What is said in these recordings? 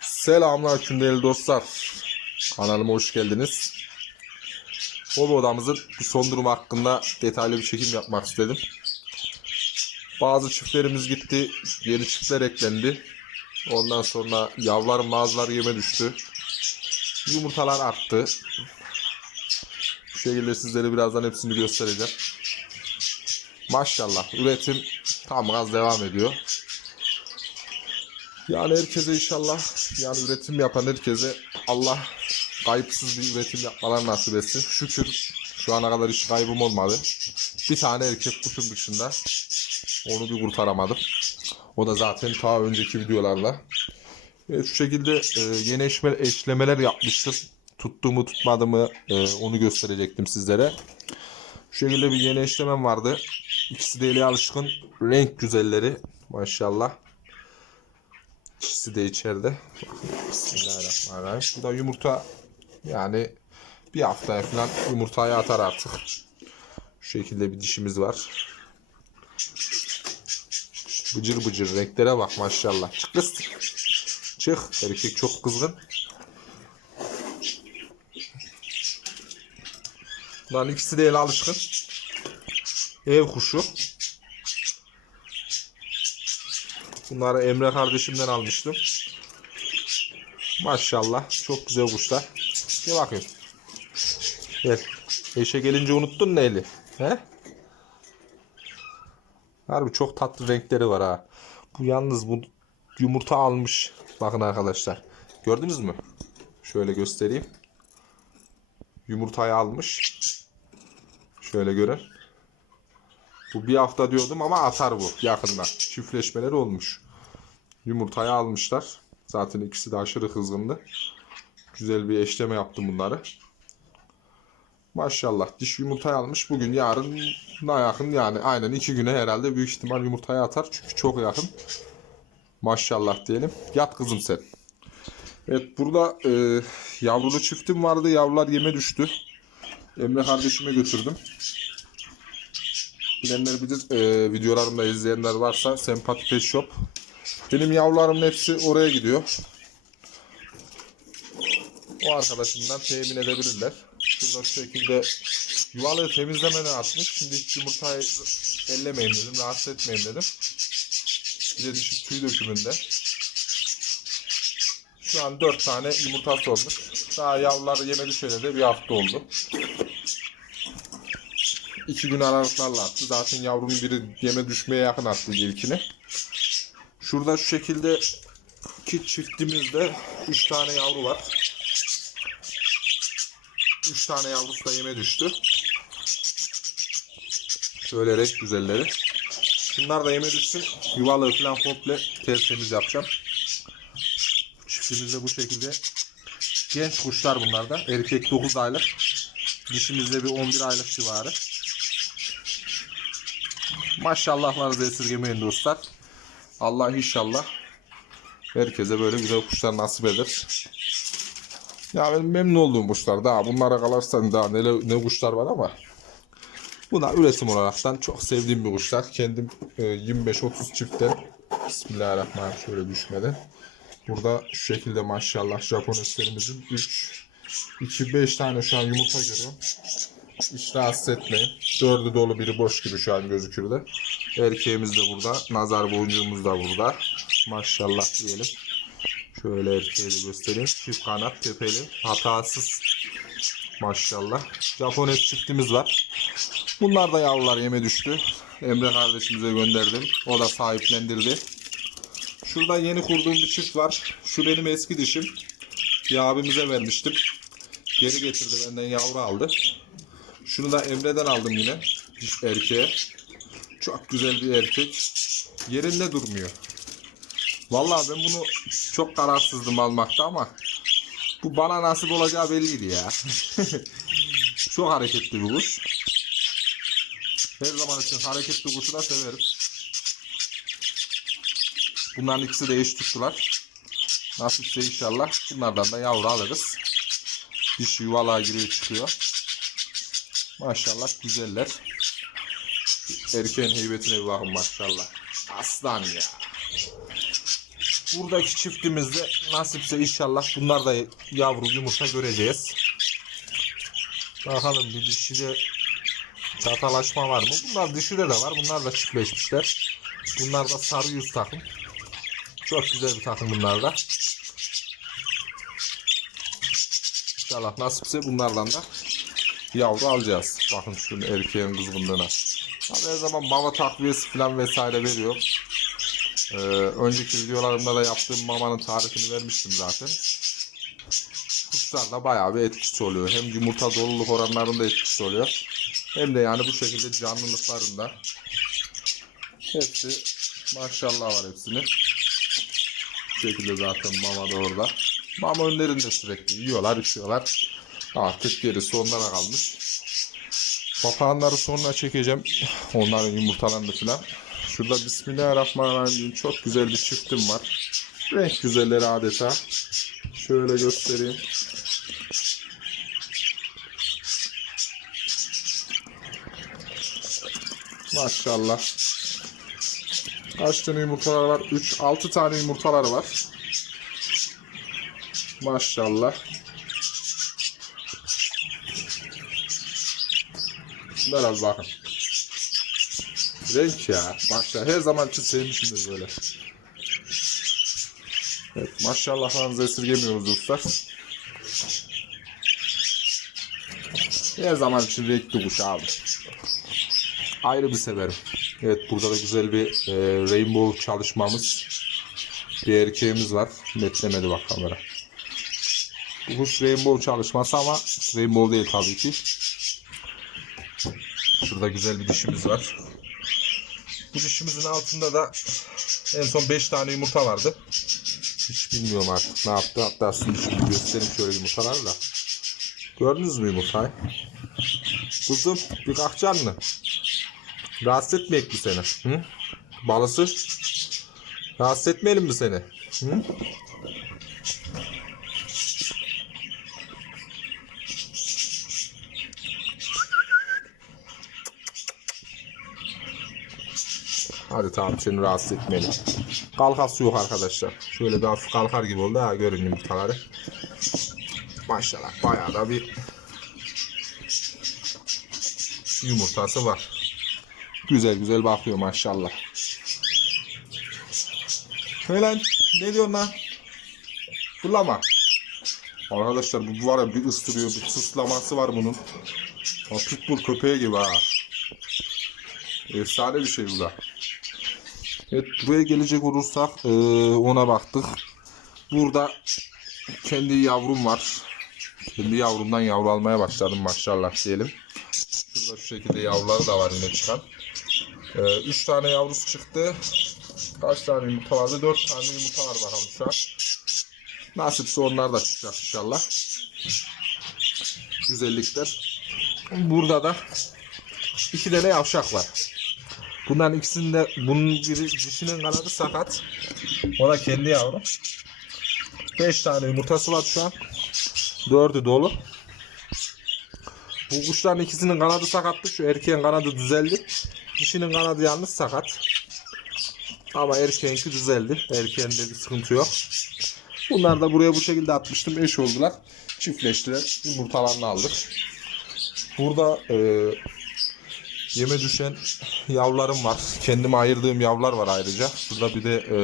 Selamünaleyküm değerli dostlar. Kanalıma hoş geldiniz. Hobi odamızın bu son durumu hakkında detaylı bir çekim yapmak istedim. Bazı çiftlerimiz gitti, yeni çiftler eklendi. Ondan sonra yavruların bazıları yeme düştü. Yumurtalar arttı. Bu şekilde sizlere birazdan hepsini göstereceğim. Maşallah üretim tam gaz devam ediyor. Yani herkese inşallah yani üretim yapan herkese Allah kayıpsız bir üretim yapmalar nasip etsin. Şükür şu ana kadar hiç kaybım olmadı. Bir tane erkek kuşum dışında onu bir kurtaramadım. O da zaten ta önceki videolarla. Ve şu şekilde e, yeni eşme, eşlemeler yapmıştım. Tuttu mu tutmadı mı e, onu gösterecektim sizlere. Şu şekilde bir yeni eşlemem vardı. İkisi de eli alışkın renk güzelleri maşallah. İkisi de içeride. Bismillahirrahmanirrahim. Bu da yumurta yani bir haftaya falan yumurtayı atar artık. Şu şekilde bir dişimiz var. Bıcır bıcır renklere bak maşallah. Çık kız. Çık. Erkek çok kızgın. Bunların ikisi de el alışkın. Ev kuşu. Bunları Emre kardeşimden almıştım. Maşallah. Çok güzel kuşlar. Bir bakayım. Gel. Eşe gelince unuttun Eli? He? Harbi çok tatlı renkleri var ha. Bu yalnız bu yumurta almış. Bakın arkadaşlar. Gördünüz mü? Şöyle göstereyim. Yumurtayı almış. Şöyle görün. Bu bir hafta diyordum ama atar bu yakında. Çiftleşmeleri olmuş. Yumurtayı almışlar. Zaten ikisi de aşırı kızgındı. Güzel bir eşleme yaptım bunları. Maşallah diş yumurtayı almış. Bugün yarın da yakın yani aynen iki güne herhalde büyük ihtimal yumurtayı atar. Çünkü çok yakın. Maşallah diyelim. Yat kızım sen. Evet burada e, yavrulu çiftim vardı. Yavrular yeme düştü. Emre kardeşime götürdüm. Bilenler bilir e, videolarımda izleyenler varsa Sempati Pet Shop. Benim yavrularımın hepsi oraya gidiyor. O arkadaşımdan temin edebilirler. Şurada şu şekilde yuvaları temizlemeden atmış. Şimdi hiç yumurtayı ellemeyin dedim. Rahatsız etmeyin dedim. Bir de dişi tüy dökümünde. Şu an 4 tane yumurtası olmuş. Daha yavruları yemedi şöyle de bir hafta oldu. İki gün aralıklarla attı. Zaten yavrunun biri yeme düşmeye yakın attı ilkini. Şurada şu şekilde iki çiftimizde 3 tane yavru var. 3 tane yavrusu da yeme düştü. Şöyle renk güzelleri. Bunlar da yeme düşsün. Yuvaları falan komple tertemiz yapacağım. Çiftimizde bu şekilde. Genç kuşlar bunlar da. Erkek 9 aylık. Dişimizde bir 11 aylık civarı. Maşallahlarınızı esirgemeyin dostlar. Allah inşallah herkese böyle güzel kuşlar nasip eder. Ya benim memnun olduğum kuşlar daha bunlara kalarsan daha ne, ne kuşlar var ama bunlar üretim olaraktan çok sevdiğim bir kuşlar. Kendim e, 25-30 çiftten Bismillahirrahmanirrahim şöyle düşmeden. Burada şu şekilde maşallah Japon eslerimizin 3 2 5 tane şu an yumurta görüyorum. Hiç rahatsız etmeyin. Dördü dolu biri boş gibi şu an gözükür de. Erkeğimiz de burada. Nazar boncuğumuz da burada. Maşallah diyelim. Şöyle erkeği de göstereyim. Çift kanat tepeli. Hatasız. Maşallah. Japonet çiftimiz var. Bunlar da yavrular yeme düştü. Emre kardeşimize gönderdim. O da sahiplendirdi. Şurada yeni kurduğum bir çift var. Şu benim eski dişim. Bir abimize vermiştim. Geri getirdi benden yavru aldı. Şunu da Emre'den aldım yine. Erkeğe. Çok güzel bir erkek. Yerinde durmuyor. Vallahi ben bunu çok kararsızdım almakta ama bu bana nasip olacağı belliydi ya. çok hareketli bir kuş. Her zaman için hareketli kuşu da severim. Bunların ikisi de eş tuttular. Nasipse inşallah bunlardan da yavru alırız. Diş yuvalığa giriyor çıkıyor. Maşallah güzeller. Erkeğin heybetine bir maşallah. Aslan ya. Buradaki çiftimizde nasipse inşallah bunlar da yavru yumurta göreceğiz. Bakalım bir dişide çatalaşma var mı? Bunlar dişide de var. Bunlar da çiftleşmişler. Bunlar da sarı yüz takım. Çok güzel bir takım bunlar da. İnşallah nasipse bunlardan da yavru alacağız. Bakın şu erkeğin kızgınlığına. Abi her zaman mama takviyesi falan vesaire veriyor. Ee, önceki videolarımda da yaptığım mamanın tarifini vermiştim zaten. Kuşlarda bayağı bir etkisi oluyor. Hem yumurta doluluk oranlarında etkisi oluyor. Hem de yani bu şekilde canlılıklarında. Hepsi maşallah var hepsinin. Bu şekilde zaten mama da orada. Mama önlerinde sürekli yiyorlar, içiyorlar. Artık gerisi onlara kalmış. Papağanları sonra çekeceğim. Onların yumurtalarını falan. Şurada Bismillahirrahmanirrahim. Çok güzel bir çiftim var. Renk güzelleri adeta. Şöyle göstereyim. Maşallah. Kaç tane yumurtalar var? 3, 6 tane yumurtaları var. Maşallah. Biraz bakın. Renk ya. Maşallah. Her zaman için sevmişimdir böyle. Evet, maşallahlarınızı esirgemiyoruz dostlar. Her zaman için renkli kuş abi. Ayrı bir severim. Evet burada da güzel bir e, rainbow çalışmamız. Bir erkeğimiz var. Netlemedi bak kamera. Bu kuş rainbow çalışması ama rainbow değil tabii ki. Şurada güzel bir dişimiz var. Bu dişimizin altında da en son 5 tane yumurta vardı. Hiç bilmiyorum artık ne yaptı. Hatta şimdi şimdi göstereyim şöyle yumurtaları da. Gördünüz mü yumurtayı? Kuzum bir kalkacaksın mı? Rahatsız etmeyek mi seni? Hı? Balısı? Rahatsız etmeyelim mi seni? Hı? Hadi tamam seni rahatsız etmeyelim. Kalkası yok arkadaşlar. Şöyle bir hafif kalkar gibi oldu ha görün yumurtaları. Maşallah bayağı da bir yumurtası var. Güzel güzel bakıyor maşallah. Lan ne diyorsun lan? Fırlama. Arkadaşlar bu var ya bir ıstırıyor bir tıslaması var bunun. O pitbull köpeği gibi ha. Efsane bir şey bu da. Evet buraya gelecek olursak eee, ona baktık. Burada kendi yavrum var. Kendi yavrumdan yavru almaya başladım maşallah diyelim. Şurada şu şekilde yavruları da var yine çıkan. Ee, üç tane yavrusu çıktı. Kaç tane yumurta vardı? Dört tane yumurta var bakalım şu an. Nasipse onlar da çıkacak inşallah. Güzellikler. Burada da iki tane yavşak var. Bunların ikisinde bunun biri dişinin kanadı sakat. O da kendi yavru. Beş tane yumurtası var şu an. Dördü dolu. Bu kuşların ikisinin kanadı sakattı. Şu erkeğin kanadı düzeldi. Dişinin kanadı yalnız sakat. Ama erkeğinki düzeldi. Erkeğinde bir sıkıntı yok. Bunlar da buraya bu şekilde atmıştım. Eş oldular. Çiftleştiler. Yumurtalarını aldık. Burada e, yeme düşen yavrularım var. Kendime ayırdığım yavrular var ayrıca. Burada bir de e,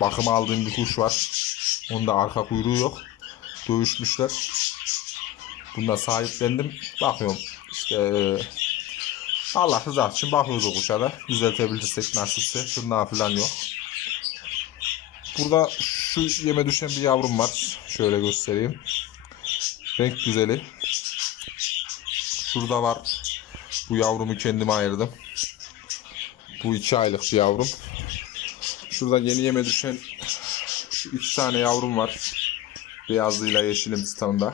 bakıma aldığım bir kuş var. Onda arka kuyruğu yok. Dövüşmüşler. Bunda sahiplendim. Bakıyorum işte e, Allah rızası için bakıyoruz o kuşa da. Düzeltebilirsek nasipse. Tırnağı falan yok. Burada şu yeme düşen bir yavrum var. Şöyle göstereyim. Renk güzeli. Şurada var. Bu yavrumu kendime ayırdım. Bu iki aylık bir yavrum. Şurada yeni yeme düşen şu iki tane yavrum var. Beyazlıyla yeşilim standı.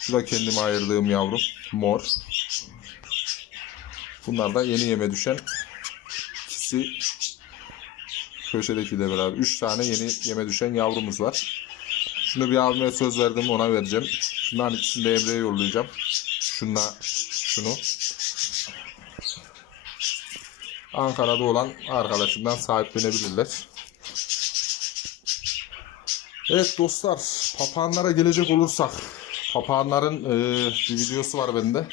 Şu da kendime ayırdığım yavrum. Mor. Bunlar da yeni yeme düşen ikisi köşedeki de beraber. Üç tane yeni yeme düşen yavrumuz var. Şunu bir almaya söz verdim ona vereceğim. Şunların ikisini de Emre'ye yollayacağım. Şunla şunu. Ankara'da olan arkadaşımdan sahiplenebilirler. Evet dostlar, papağanlara gelecek olursak, papağanların e, bir videosu var bende.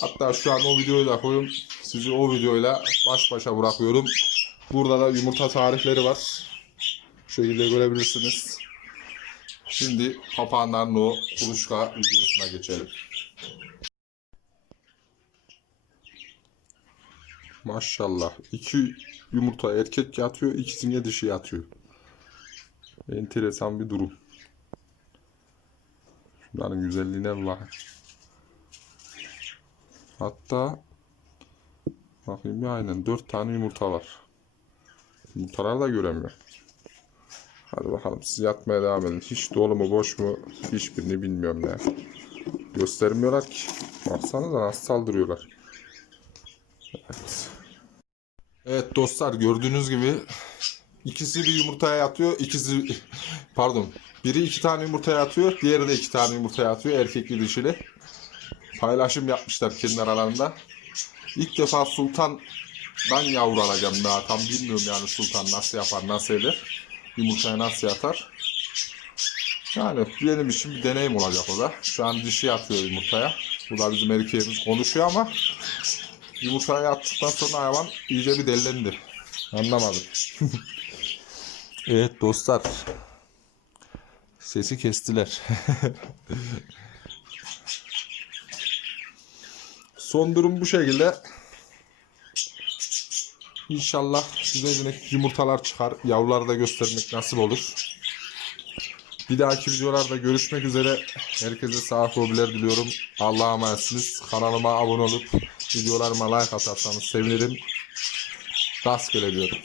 Hatta şu an o videoyu da koyun. Sizi o videoyla baş başa bırakıyorum. Burada da yumurta tarihleri var. Şu şekilde görebilirsiniz. Şimdi papağanların o kuluçka videosuna geçelim. Maşallah. iki yumurta erkek yatıyor, ikisine dişi yatıyor. Enteresan bir durum. Şunların güzelliğine bak. Hatta bakayım bir aynen dört tane yumurta var. Yumurtalar da göremiyor. Hadi bakalım siz yatmaya devam edin. Hiç dolu mu boş mu hiçbirini bilmiyorum ne. Göstermiyorlar ki. Baksanıza nasıl saldırıyorlar. Evet. Evet dostlar gördüğünüz gibi ikisi bir yumurtaya yatıyor. ikisi pardon biri iki tane yumurtaya atıyor. Diğeri de iki tane yumurtaya atıyor. Erkekli dişili. Paylaşım yapmışlar kendi aralarında. İlk defa sultandan yavru alacağım daha. Tam bilmiyorum yani sultan nasıl yapar, nasıl eder. Yumurtaya nasıl yatar. Yani benim için bir deneyim olacak o da. Şu an dişi atıyor yumurtaya. Bu da bizim erkeğimiz konuşuyor ama yumurtaya attıktan sonra hayvan iyice bir delilendi. Anlamadım. evet dostlar. Sesi kestiler. Son durum bu şekilde. İnşallah size yine yumurtalar çıkar. Yavruları da göstermek nasip olur. Bir dahaki videolarda görüşmek üzere. Herkese sağlık hobiler diliyorum. Allah'a emanetsiniz. Kanalıma abone olup videolarıma like atarsanız sevinirim. Rastgele diyorum.